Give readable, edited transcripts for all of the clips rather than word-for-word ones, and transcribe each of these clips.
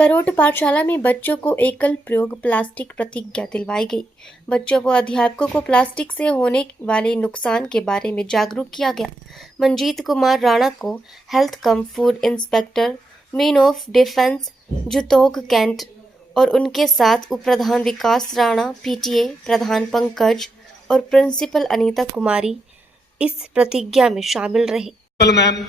करोट पाठशाला में बच्चों को एकल प्रयोग प्लास्टिक प्रतिज्ञा दिलवाई गई। बच्चों व अध्यापकों को प्लास्टिक से होने वाले नुकसान के बारे में जागरूक किया गया। मंजीत कुमार राणा को health cum food inspector min of defence Jutogh cantt और उनके साथ उप प्रधान विकास राणा, पीटीए प्रधान पंकज और प्रिंसिपल अनीता कुमारी इस प्रतिज्ञा में शामिल रहे। मैम,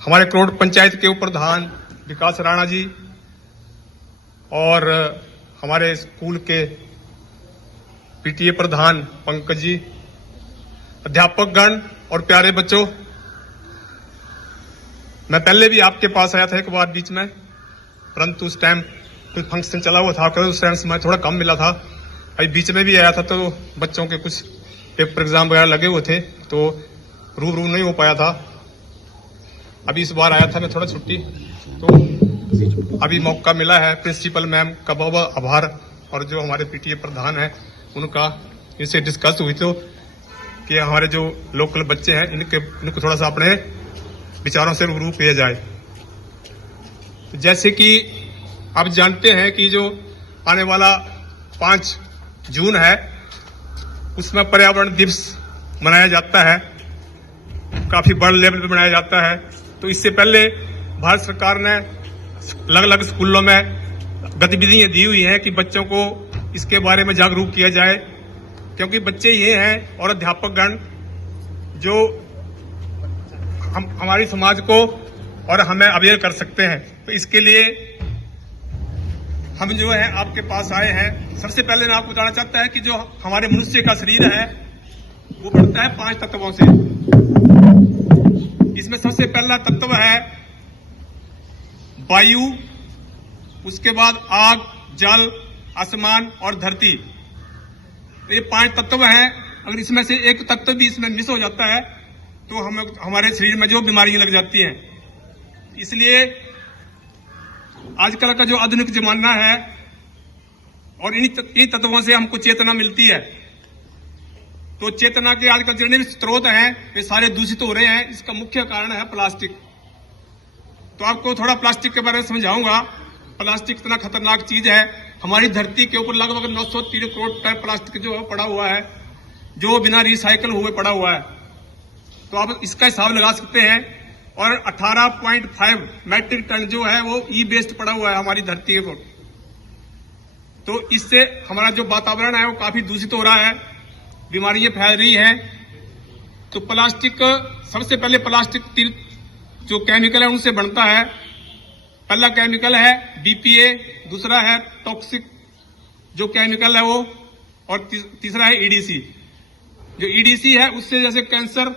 हमारे करोड़ पंचायत के उप प्रधान विकास राणा जी और हमारे स्कूल के पीटीए प्रधान पंकज जी, अध्यापकगण और प्यारे बच्चों, मैं पहले भी आपके पास आया था एक बार बीच में, परंतु उस टाइम कोई फंक्शन चला हुआ था, उस टाइम समय थोड़ा कम मिला था। अभी बीच में भी आया था तो बच्चों के कुछ पेपर एग्जाम वगैरह लगे हुए थे तो रूबरू नहीं हो पाया था। अभी इस बार आया था मैं थोड़ा छुट्टी, तो अभी मौका मिला है। प्रिंसिपल मैम का बहुत बहुत आभार और जो हमारे पीटीए प्रधान हैं उनका, इनसे डिस्कस हुई तो कि हमारे जो लोकल बच्चे हैं इनको थोड़ा सा अपने विचारों से रूबरू किया जाए। जैसे कि आप जानते हैं कि जो आने वाला 5 जून है उसमें पर्यावरण दिवस मनाया जाता है, काफी बड़े लेवल पे मनाया जाता है। तो इससे पहले भारत सरकार ने अलग अलग स्कूलों में गतिविधियां दी हुई हैं कि बच्चों को इसके बारे में जागरूक किया जाए, क्योंकि बच्चे ये हैं और अध्यापकगण जो हमारी समाज को और हमें अवेयर कर सकते हैं। तो इसके लिए हम जो है आपके पास आए हैं। सबसे पहले मैं आपको बताना चाहता है कि जो हमारे मनुष्य का शरीर है वो बनता है 5 तत्वों से। इसमें सबसे पहला तत्व है वायु, उसके बाद आग, जल, आसमान और धरती। ये 5 तत्व हैं। अगर इसमें से एक तत्व भी इसमें मिस हो जाता है तो हमारे शरीर में जो बीमारियां लग जाती हैं। इसलिए आजकल का जो आधुनिक जमाना है और इन तत्वों से हमको चेतना मिलती है, तो चेतना के आजकल जितने भी स्रोत हैं वे सारे दूषित हो रहे हैं। इसका मुख्य कारण है प्लास्टिक। तो आपको थोड़ा प्लास्टिक के बारे में समझाऊंगा। प्लास्टिक इतना खतरनाक चीज है। हमारी धरती के ऊपर लगभग 903 करोड़ टन प्लास्टिक जो है पड़ा हुआ है, जो बिना रिसाइकल हुए पड़ा हुआ है। तो आप इसका हिसाब लगा सकते हैं। और 18.5 मैट्रिक टन जो है वो ई वेस्ट पड़ा हुआ है हमारी धरती के ऊपर। तो इससे हमारा जो वातावरण है वो काफी दूषित हो रहा है, बीमारियां फैल रही हैं। तो प्लास्टिक, सबसे पहले प्लास्टिक जो केमिकल है उनसे बनता है। पहला केमिकल है बीपीए, दूसरा है टॉक्सिक जो केमिकल है वो, और तीसरा है ईडीसी। जो ईडीसी है उससे जैसे कैंसर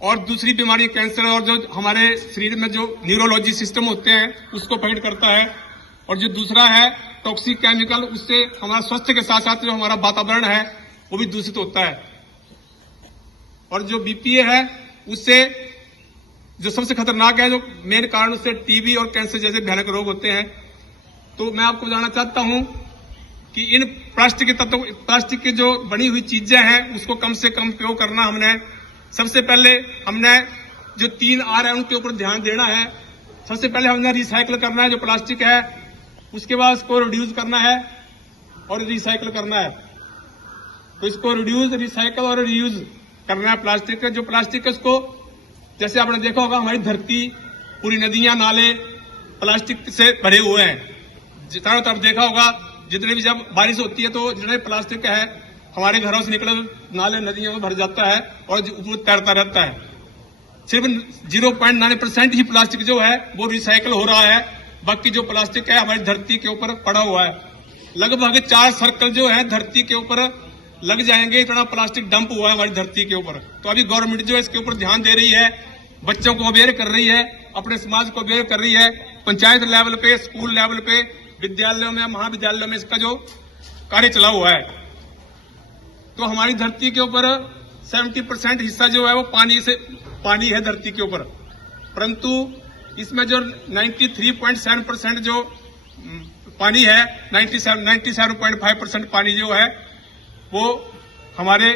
और दूसरी बीमारी, कैंसर और जो हमारे शरीर में जो न्यूरोलॉजी सिस्टम होते हैं उसको अफेक्ट करता है। और जो दूसरा है टॉक्सिक केमिकल, उससे हमारा स्वास्थ्य के साथ साथ जो हमारा वातावरण है वो भी दूषित होता है। और जो बीपीए है उससे जो सबसे खतरनाक है, जो मेन कारण, उससे टीबी और कैंसर जैसे भयानक रोग होते हैं। तो मैं आपको बताना चाहता हूं कि इन प्लास्टिक के तत्व, प्लास्टिक की जो बनी हुई चीजें हैं उसको कम से कम प्रयोग करना। सबसे पहले हमने जो 3 आर है उनके ऊपर ध्यान देना है। सबसे पहले हमने रिसाइकल करना है जो प्लास्टिक है, उसके बाद उसको रिड्यूस करना है और रिसाइकल करना है। तो इसको रिड्यूस, रिसाइकल और रीयूज करना है। प्लास्टिक जो प्लास्टिक है उसको, जैसे आपने देखा होगा हमारी धरती, पूरी नदियां, नाले प्लास्टिक से भरे हुए हैं। चारों तरफ देखा होगा, जितने भी जब बारिश होती है तो जितने प्लास्टिक है हमारे घरों से निकले नाले नदियों में भर जाता है और ऊपर तैरता रहता है। सिर्फ 0.9% ही प्लास्टिक जो है वो रिसाइकल हो रहा है। बाकी जो प्लास्टिक है हमारी धरती के ऊपर पड़ा हुआ है। लगभग 4 सर्कल जो है धरती के ऊपर लग जाएंगे, इतना प्लास्टिक डंप हुआ है हमारी धरती के ऊपर। तो अभी गवर्नमेंट जो है इसके ऊपर ध्यान दे रही है, बच्चों को अवेयर कर रही है, अपने समाज को अवेयर कर रही है। पंचायत लेवल पे, स्कूल लेवल पे, विद्यालयों में, महाविद्यालयों में इसका जो कार्य चला हुआ है। तो हमारी धरती के ऊपर 70% हिस्सा जो है वो पानी है धरती के ऊपर, परंतु इसमें जो 93.7% जो पानी है, 97.5% पानी जो है वो हमारे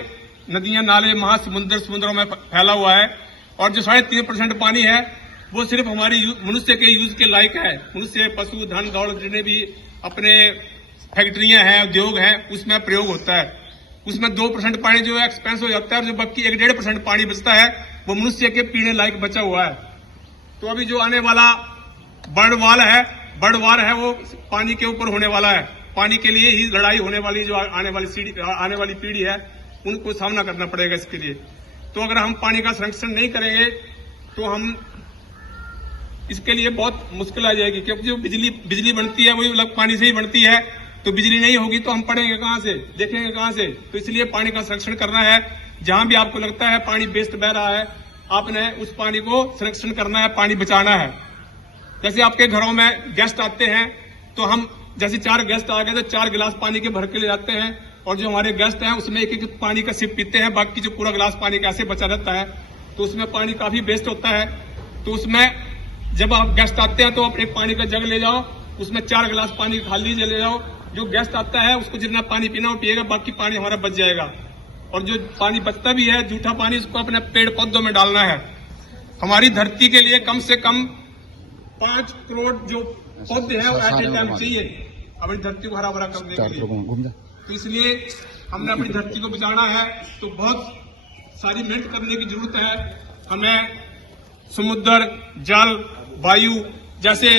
नदियां, नाले, महासमुद्रों में फैला हुआ है। और जो 3.5% पानी है वो सिर्फ हमारी मनुष्य के यूज के लायक है। मनुष्य, पशु, धन दौलत जितने भी अपने फैक्ट्रियां हैं, उद्योग हैं, उसमें प्रयोग होता है। उसमें 2% पानी जो है एक्सपेंस हो जाता है और जो बाकी 1-1.5% पानी बचता है वो मनुष्य के पीने लायक बचा हुआ है। तो अभी जो आने वाला बर्ड वार है वो पानी के ऊपर होने वाला है। पानी के लिए ही लड़ाई होने वाली, जो आने वाली पीढ़ी है उनको सामना करना पड़ेगा इसके लिए। तो अगर हम पानी का संरक्षण नहीं करेंगे तो हम इसके लिए बहुत मुश्किल आ जाएगी, क्योंकि जो बिजली बनती है वही अलग पानी से ही बनती है। तो बिजली नहीं होगी तो हम पढ़ेंगे कहां से, देखेंगे कहां से। तो इसलिए पानी का संरक्षण करना है। जहां भी आपको लगता है पानी वेस्ट बह रहा है, आपने उस पानी को संरक्षण करना है, पानी बचाना है। जैसे आपके घरों में गेस्ट आते हैं तो हम जैसे 4 गेस्ट आ गए तो 4 गिलास पानी के भर के ले जाते हैं और जो हमारे गेस्ट हैं उसमें एक पानी का सिप पीते हैं, बाकी जो पूरा गिलास पानी का ऐसे बचा रहता है तो उसमें पानी काफी वेस्ट होता है। तो उसमें जब आप गेस्ट आते हैं तो आप एक पानी का जग ले जाओ, उसमें 4 गिलास पानी खाली ले जाओ। जो गेस्ट आता है उसको जितना पानी पीना वो पिएगा, बाकी पानी हमारा बच जाएगा। और जो पानी बचता भी है, जूठा पानी, उसको अपने पेड़ पौधों में डालना है। हमारी धरती के लिए कम से कम 5 करोड़ जो पौधे हैं वो एट ए टाइम चाहिए अपनी धरती को हरा भरा करने के लिए। तो इसलिए हमने अपनी धरती को बचाना है तो बहुत सारी मेहनत करने की जरूरत है। हमें समुद्र, जल, वायु जैसे